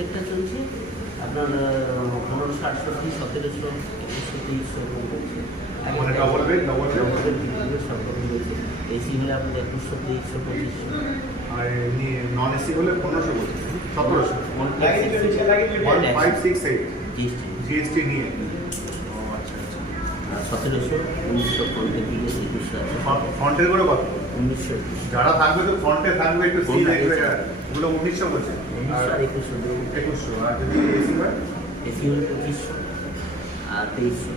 প্রজেক্টটা চলছে। আপনার পনেরোশো আটষট্টি সতেরোশো একুশশো তিরিশশো এরকম চলছে ডবল বেড ডবল বেড সব রয়েছে। এসি হলে আপনার একুশশো তেইশশো পঁচিশশো আর এমনি নন এসি হলে পনেরোশো পঁচিশশো সতেরোশো জিএসটি নিয়ে। সতেরোশো উনিশশো পনেরো থেকে একুশশো আছে। ফ্রন্টের করে কত? উনিশশো। একুশ যারা থাকবে তো ফ্রন্টে থাকবে একটু সি দেখবে ওগুলো উনিশশো বলছে। উনিশশো আর একুশশো একুশশো আর যদি এসি হয়? এসি হলে পঁচিশশো আর তেইশশো।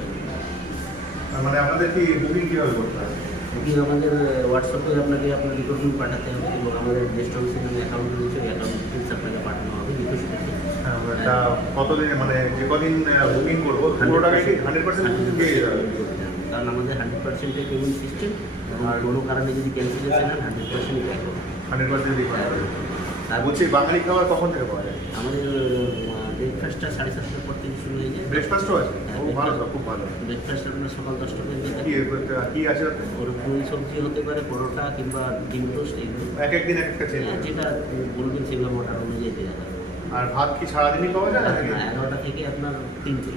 মানে আপনাদের কি বুকিং কীভাবে করতে হবে কি আমাদের হোয়াটসঅ্যাপে আপনাকে আপনার রিপোর্টিং পাঠাতে হবে এবং আমাদের গেস্ট হাউসে যে অ্যাকাউন্ট রয়েছে ওই অ্যাকাউন্ট ডিটেলস আপনাকে পাঠানো হবে করতে হ্যাঁ, তা কতদিনে মানে যে কদিন বুকিং করব পুরো টাকা কি হান্ড্রেড পার্সেন্ট কারণ আমাদের হান্ড্রেড পার্সেন্টের পেমেন্ট সিস্টেম আর কোনো কারণে যদি ক্যান্সেলেশন হয় hundred percent hundred percent refund বলছি বাঙালি খাবার কখন থেকে পাওয়া যায়? আমাদের ব্রেকফাস্টটা সাড়ে সাতটার পর হয়ে ব্রেকফাস্টও আছে? ও ভালো খুব ভালো। ব্রেকফাস্ট আপনার সকাল দশটা পর্যন্ত। কি কি আছে? ওর পুরি সবজি হতে পারে পরোটা কিংবা ডিম টোস্ট এগুলো এক একদিন এক একটা চেঞ্জ হ্যাঁ, যেটা বলবেন সেগুলো অর্ডার অনুযায়ী দেওয়া যাবে। আর ভাত কি সারাদিনই পাওয়া যায় নাকি? হ্যাঁ, এগারোটা থেকে আপনার তিনটে।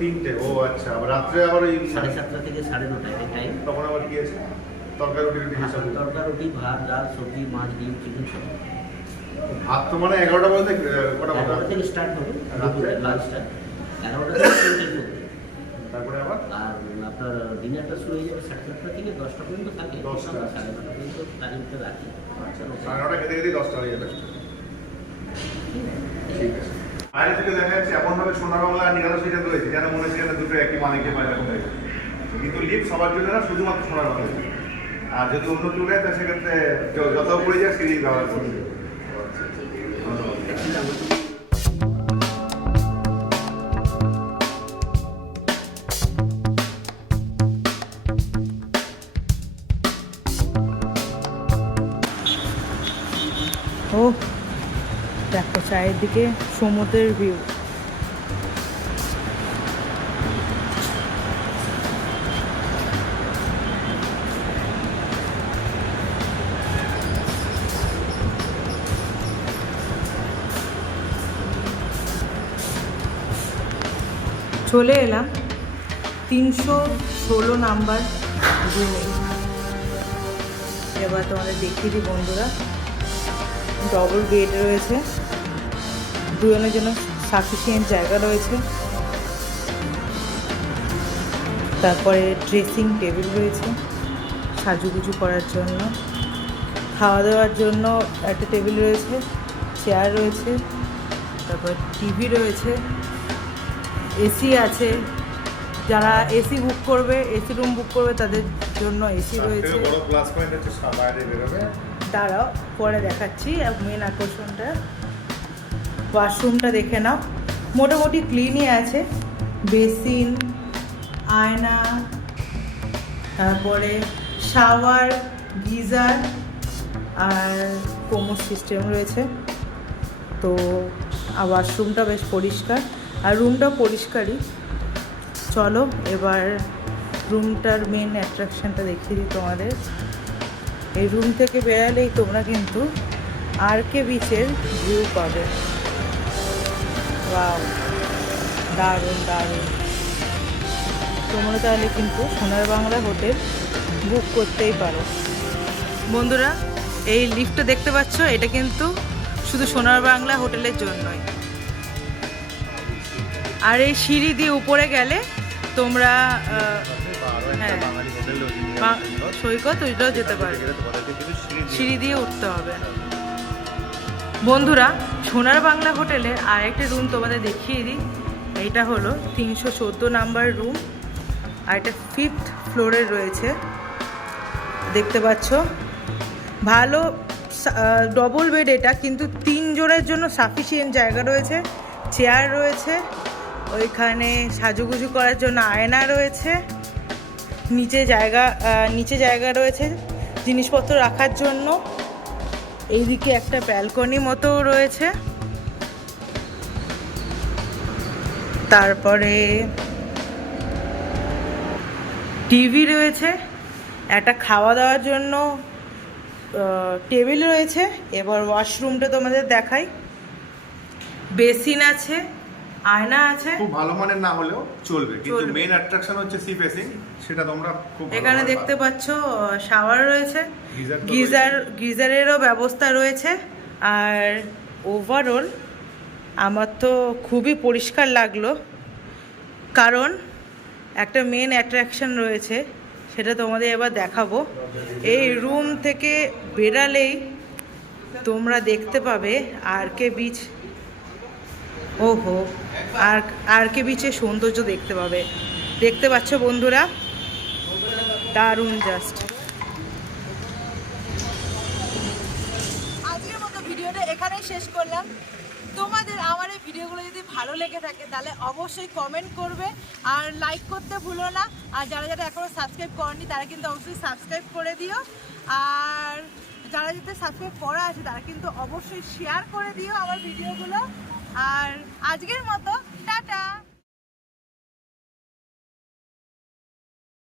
তিনটে ও আচ্ছা আবার রাত্রে আবার ওই সাড়ে সাতটা থেকে সাড়ে নটা টাইম তখন আবার কি আছে? তরকারি রুটি রুটি হিসাব রুটি ভাত ডাল সবজি মাছ ডিম চিকেন সব। ভাত তো মানে এগারোটা বলতে কটা থেকে স্টার্ট হবে রাত্রে? লাঞ্চটা এগারোটা থেকে তিনটের মধ্যে তারপরে আবার? আর আপনার ডিনারটা শুরু হয়ে যাবে সাড়ে সাতটা থেকে দশটা পর্যন্ত থাকে। দশটা। সাড়ে নটা পর্যন্ত টাইমটা রাখি। আচ্ছা সাড়ে নটা খেতে দশটা হয়ে যাবে। ঠিক আছে। বাইরে থেকে দেখা যাচ্ছে এমন ভাবে সোনার বাংলা আর নিরালা সেটা রয়েছে যেন মনে হচ্ছে দুটো একই মালিকের পায় এরকম কিন্তু সবার জন্য না শুধুমাত্র সোনার বাংলা আর যদি অন্য কেউ নেয় তা সেক্ষেত্রে যত পড়ে যায় সিঁড়ি ব্যবহার করবে চারিদিকে সমুদ্রের ভিউ চলে এলাম তিনশো ষোলো নাম্বার রুমে এবার তোমাদের দেখিয়ে দিই বন্ধুরা। ডবল বেড রয়েছে। দুজনের জন্য সাফিসিয়েন্ট জায়গা রয়েছে। তারপরে ড্রেসিং টেবিল রয়েছে সাজুগুজু করার জন্য। খাওয়া দাওয়ার জন্য একটা টেবিল রয়েছে চেয়ার রয়েছে তারপর টিভি রয়েছে এসি আছে। যারা এসি বুক করবে এসি রুম বুক করবে তাদের জন্য এসি রয়েছে। দাঁড়াও পরে দেখাচ্ছি মেন আকর্ষণটা। ওয়াশরুমটা দেখে নাও। মোটামুটি ক্লিনই আছে। বেসিন, আয়না, তারপরে শাওয়ার, গিজার আর কোমর সিস্টেম রয়েছে। তো আর ওয়াশরুমটা বেশ পরিষ্কার। আর রুমটা পরিষ্কারই। চলো এবার রুমটার মেন অ্যাট্রাকশনটা দেখিয়ে দিই তোমাদের। এই রুম থেকে বেরালেই তোমরা কিন্তু আর কে বিচের ভিউ পাবে। ওয়াও দারুণ দারুণ। তোমরা তাহলে কিন্তু সোনার বাংলা হোটেল বুক করতেই পারো। বন্ধুরা এই লিফটটা দেখতে পাচ্ছ? এটা কিন্তু শুধু সোনার বাংলা হোটেলের জন্যই আর এই সিঁড়ি দিয়ে উপরে গেলে তোমরা হ্যাঁ। সৈকত ওইটাও যেতে পারবে। সিঁড়ি দিয়ে উঠতে হবে। বন্ধুরা, সোনার বাংলা হোটেলে আরেকটা রুম তোমাদের দেখিয়ে দিই। এইটা হলো তিনশো চোদ্দ নাম্বার রুম আর এটা ফিফথ ফ্লোরে রয়েছে। দেখতে পাচ্ছ? ভালো ডবল বেড এটা, কিন্তু তিনজনের জন্য সাফিসিয়েন্ট জায়গা রয়েছে। চেয়ার রয়েছে, ওইখানে সাজুগুজু করার জন্য আয়না রয়েছে। নিচে জায়গা নিচে জায়গা রয়েছে জিনিসপত্র রাখার জন্য। এইদিকে একটা ব্যালকনি মতো রয়েছে। তারপরে টিভি রয়েছে, একটা খাওয়া দাওয়ার জন্য টেবিল রয়েছে। এবার ওয়াশরুমটা তোমাদের দেখাই। বেসিন আছে। আয়না আছে। খুব ভালো মানের না হলেও চলবে। কিন্তু। মেইন অ্যাট্রাকশন হচ্ছে সি ফেসিং সেটা তোমরা খুব এখানে দেখতে। পাচ্ছ শাওয়ার রয়েছে। গিজার গিজারেরও ব্যবস্থা রয়েছে। আর ওভারঅল আমার তো খুবই পরিষ্কার লাগল। কারণ একটা মেন অ্যাট্রাকশন রয়েছে সেটা তোমাদের এবার দেখাবো। এই রুম থেকে বেরালেই তোমরা দেখতে পাবে আর কে বিচ ওহো, আর আর কে বিচের সৌন্দর্য দেখতে পাবে। দেখতে পাচ্ছ বন্ধুরা? দারুণ জাস্ট আজকের মতো ভিডিওটা এখানেই শেষ করলাম। তোমাদের আমার এই ভিডিওগুলো যদি ভালো লেগে থাকে, তাহলে অবশ্যই কমেন্ট করবে। আর লাইক করতে ভুলো না। আর যারা যারা এখনও সাবস্ক্রাইব করনি, তারা কিন্তু অবশ্যই সাবস্ক্রাইব করে দিও। আর যারা যাতে সাবস্ক্রাইব করা আছে, তারা কিন্তু অবশ্যই শেয়ার করে দিও আমার ভিডিওগুলো। আর আজকের মতো টাটা!